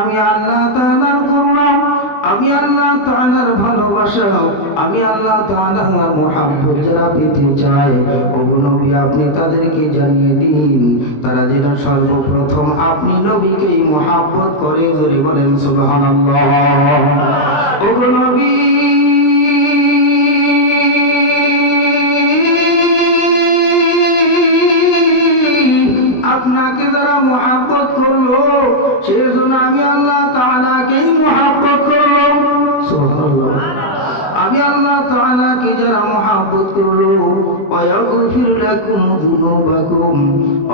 আমি আল্লাহ তাআলার করুণা আমি আল্লাহ তাআলার ভালোবাসা, আমি আল্লাহ তাআলার মুহাব্বত যারা পেতে চায়। ও নবী, আপনি তাদেরকে জানিয়ে দিন, তারা যেন সর্বপ্রথম আপনি নবীকেই মুহাব্বত করে, জোরে বলেন সুবহানাল্লাহ। ও নবী ওয়াগফির لكم ذنوبكم.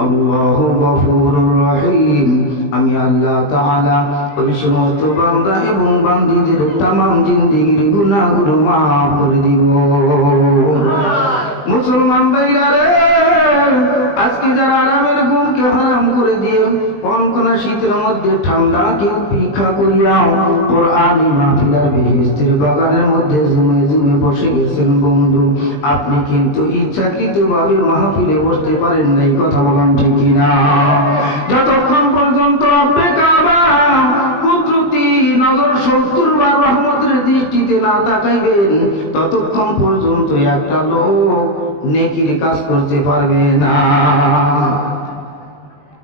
الله غفور رحيم. আমি আল্লাহ তাআলা ওই সমস্ত বান্দা এবং বান্দীদের তামাম জিন্দিগির গুনাহগুলো মাফ করে দিব। মুসলমান ভাইরা রে! আজকে যারা আরামের ঘুমকে হারাম করে দিয়ে কনকনা শীতের মধ্যে ঠান্ডাকে উপেক্ষা করিয়া কোরআনি মাহফিলার বেহেস্তের বাগানের মধ্যে জুমে জুমে বসে গেছেন বন্ধু। আপনি কিন্তু ইচ্ছাকৃত ভাবে মাহফিলে বসতে পারেন নাই, কথা বলাম ঠিক কিনা? যতক্ষণ পর্যন্ত আপনি দৃষ্টিতে না তাকাইবেন, ততক্ষণ পর্যন্ত একটা লোক নেকির কাজ করতে পারবে না।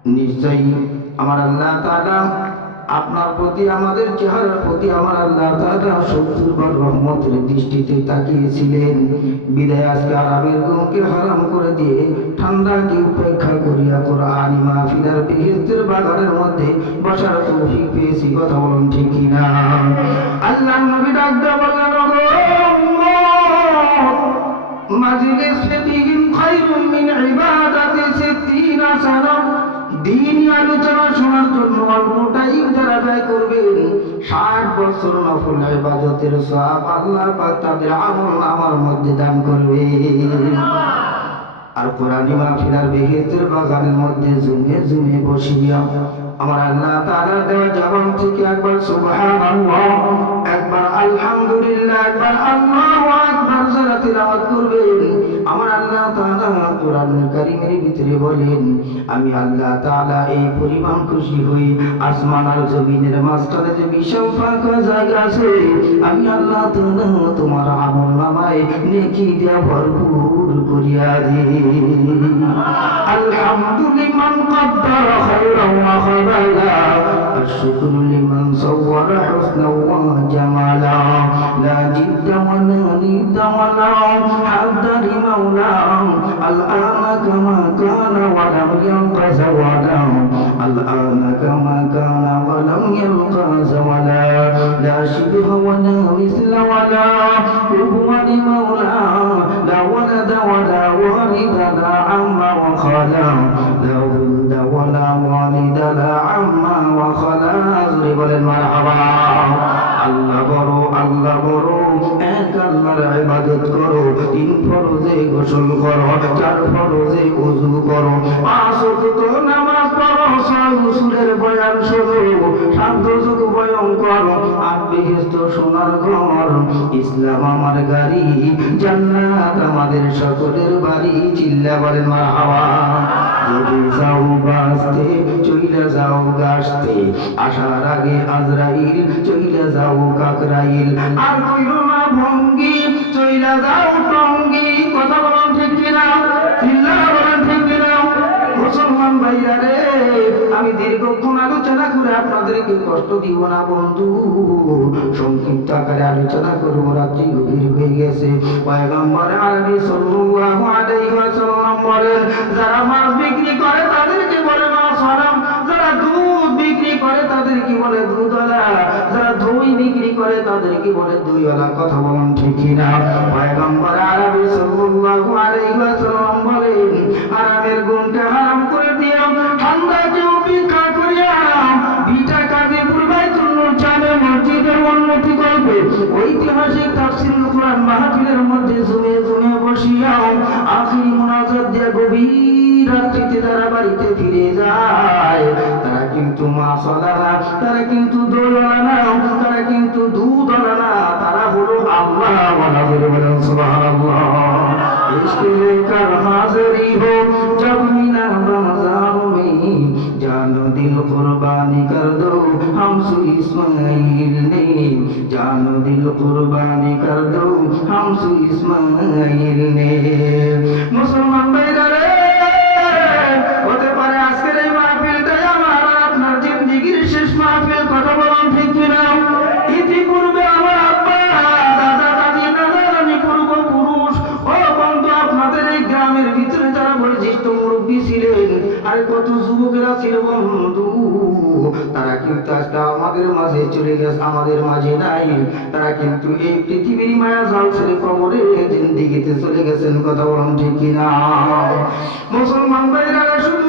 নিশ্চয়ই আমার আল্লাহ তাআলা আপনার প্রতি আমাদের চেহারার প্রতি আমার আল্লাহ তাআলা সত্তর বার রহমতের দৃষ্টিতে তাকিয়েছিলেন। বিদায় আজকে আরামের ঘুমকে হারাম করে দিয়ে ঠান্ডাকে উপেক্ষা করিয়া কোরআন মাহফিলার বেহেস্তের বাগানের মধ্যে বসার তৌফিক পেয়েছি কথা বলুন ঠিক কিনা? আল্লাহ নবী ডাক দেওয়া বললেন "ওগো উম্মত, মাজলিস ফিকিহিম খায়রুম আলোচনা শোনার জন্য অল্প টাইম যারা ব্যয় করবেন মধ্যে দান করবে আর বাগানের মধ্যে জুমে জুমে বসিয়া আমার আল্লাহ তাআলা দেওয়া জবান থেকে একবার একবার আলহামদুলিল্লাহ, একবার আল্লাহু তিলাওয়াত করবেন। আমার আল্লাহ তাআলা কোরআনুল কারীমের ভিতরে বলেন আমি আল্লাহ তাআলা এই পরিমাণ খুশি হই আসমান আর জমিনের মাঝখানে যে বিশাল ফাঁকা জায়গা আছে আমি আল্লাহ তাআলা তোমার আমল নামায় নেকি দিয়া ভরপুর করিয়া দিই الحمد لمن قدر خيرا وخبلا الشكر لمن صور حسنا وجمالا لا جد ولا ند ولا حد لمولى الآن كما كان ولم يلق زوالا الآن كما كان ولم يلق زوالا لا شبه ولا مثل ولا هو لمولى لا ولد ولا والد لا عم وخلا যুগ বয়ন করো আট বেহেশত সোনার ঘর, ইসলাম আমার গাড়ি, জান্নাত আমাদের সকলের বাড়ি চিল্লা বলেন মারহাবা যদি যাও বাঁচতে, চইলা যাও গাছতে, আসার আগে আজরাইল, চইলা যাও কাকরাইল। আর কইল না ভঙ্গি, চইলা যাও করে আপনাদেরকে কষ্ট দিব না, বন্ধু। সংক্ষিপ্ত আকারে আলোচনা করব, রাত্রি গভীর হয়ে গেছে। পয়গম্বর আরবি সাল্লাল্লাহু আলাইহি ওয়াসাল্লাম বলেন, যারা মাছ বিক্রি করে তাদেরকে বলে মাছ হারাম যারা দুধ বিক্রি করে তাদেরকে বলে দুধওয়ালা। যারা দই বিক্রি করে তাদেরকে বলে দইওয়ালা। কথা বলুন ঠিক কিনা? পয়গম্বর আরবি সাল্লাল্লাহু আলাইহি ওয়াসাল্লাম বলেন হারামের গুণটা হারাম ইসমাইল মুসলমান আর কত যুবকেরা ছিল বন্ধু? তারা কিন্তু আজকে আমাদের মাঝে চলে গেছে, আমাদের মাঝে নাই। তারা কিন্তু এই পৃথিবীর মায়া জাল ছেড়ে কবরে জিন্দিগিতে চলে গেছেন, কথা বলুন ঠিক কিনা? মুসলমান ভাইরা শুধু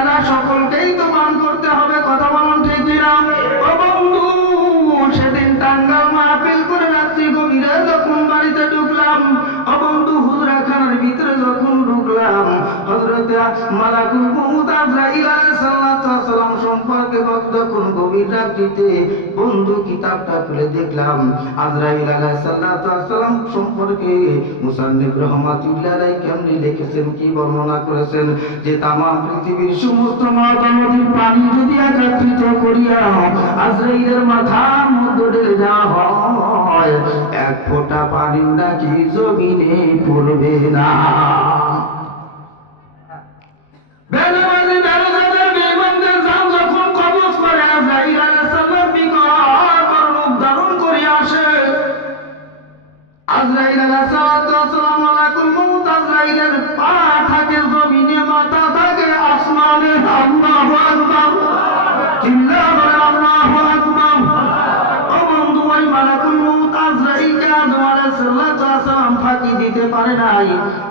পেয়ালা সকলকেই তো মান করতে হবে। মালাকুল মউত আজরাইল আলাইহিস সালাম সম্পর্কে যখন গভীর রাত্রিতে বন্ধু কিতাবটা খুলে দেখলাম। আজরাইল আলাইহিস সালাম সম্পর্কে মুসান্নিফ রহমাতুল্লাহ আলাইহি কেমনি লিখেছেন, কি বর্ণনা করেছেন? যে তামাম পৃথিবীর সমস্ত নদ নদীর পানি যদি একত্রিত করিয়া আজরাইলের মাথার মধ্যে ঢেলে দেওয়া হয়, এক ফোঁটা পানি নাকি জমিনে পড়বে না। পা থাকে জমিনে মাথা থাকে আসমানে আল্লাহু ফাঁকি দিতে পারে নাই।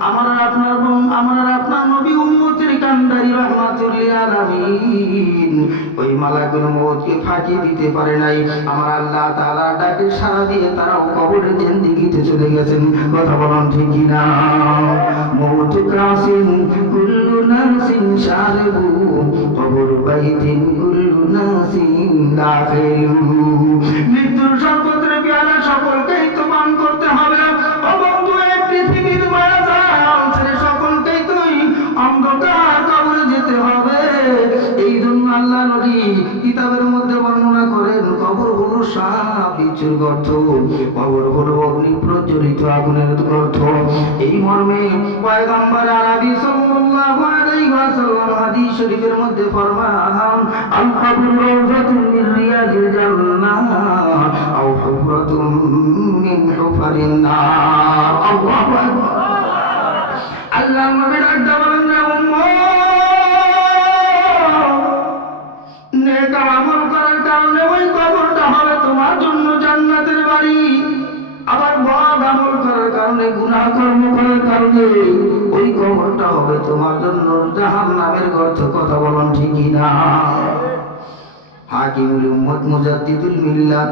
আমার আর আপনার আমার আর আপনার নবী উম্মতের কান্ডারি রহমাতুল্লিল আলামিন। ওই মালাকুল মউতকে ফাঁকি দিতে পারে নাই। আমার আল্লাহ তাআলা ডাকে সাড়া দিয়ে তারাও কবরে জিন্দিগিতে চলে গেছেন। কথা বলুন ঠিক না? মউত কাসিন কুল্লু নাসিন শারবু, কবর বাইতিন কুল্লু নাসিন দাখিলু। কিতাবের মধ্যে বর্ণনা করেন কবর হলো সাপ বিচ্ছুর গর্ত। কবর হলো অগ্নি প্রজ্বলিত আগুনের গর্ত। এই মর্মে পয়গম্বর আরবি সাল্লাল্লাহু আলাইহি ওয়াসাল্লাম হাদিস শরীফের মধ্যে ফরমান, আল কবর রাওজাতুন মিন রিয়াজিল জান্নাহ, আও হুফরাতুন মিন হুফারিন নার। আল্লাহু আকবার। আল্লাহ ডাকতে ওই কবরটা হবে তোমার জন্য জাহান নামের গর্ত, কথা বলুন ঠিকই না। হাকিমুল উম্মত মুজাদ্দিদুল মিল্লাত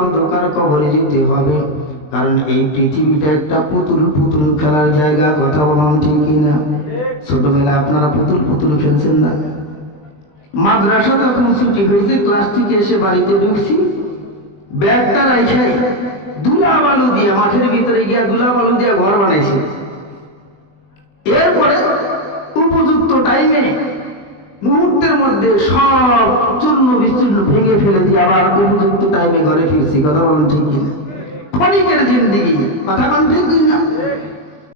অন্ধকার কবরে যেতে হবে। কারণ এই পৃথিবীটা একটা পুতুল পুতুল খেলার জায়গা, কথা বললাম ঠিক কিনা? ছোটবেলায় আপনারা পুতুল পুতুল খেলছেন না? মাদ্রাসা তখন ছুটি হয়েছে ক্লাস থেকে এসে বাড়িতে ঢুকছি। ব্যাগটা রাইখাই দুলা বালু দিয়ে মাঠের ভিতরে গিয়া দুলা বালু দিয়ে ঘর বানাইছে এরপরে মধ্যে সব চূর্ণ বিচূর্ণ ভেঙে ফেলে দিয়ে আবার উপযুক্ত টাইমে ঘরে ফিরছি। কথা বলুন ঠিক কিনা? ক্ষণিকের জিন্দিগি। কথা বলুন ঠিক কিনা?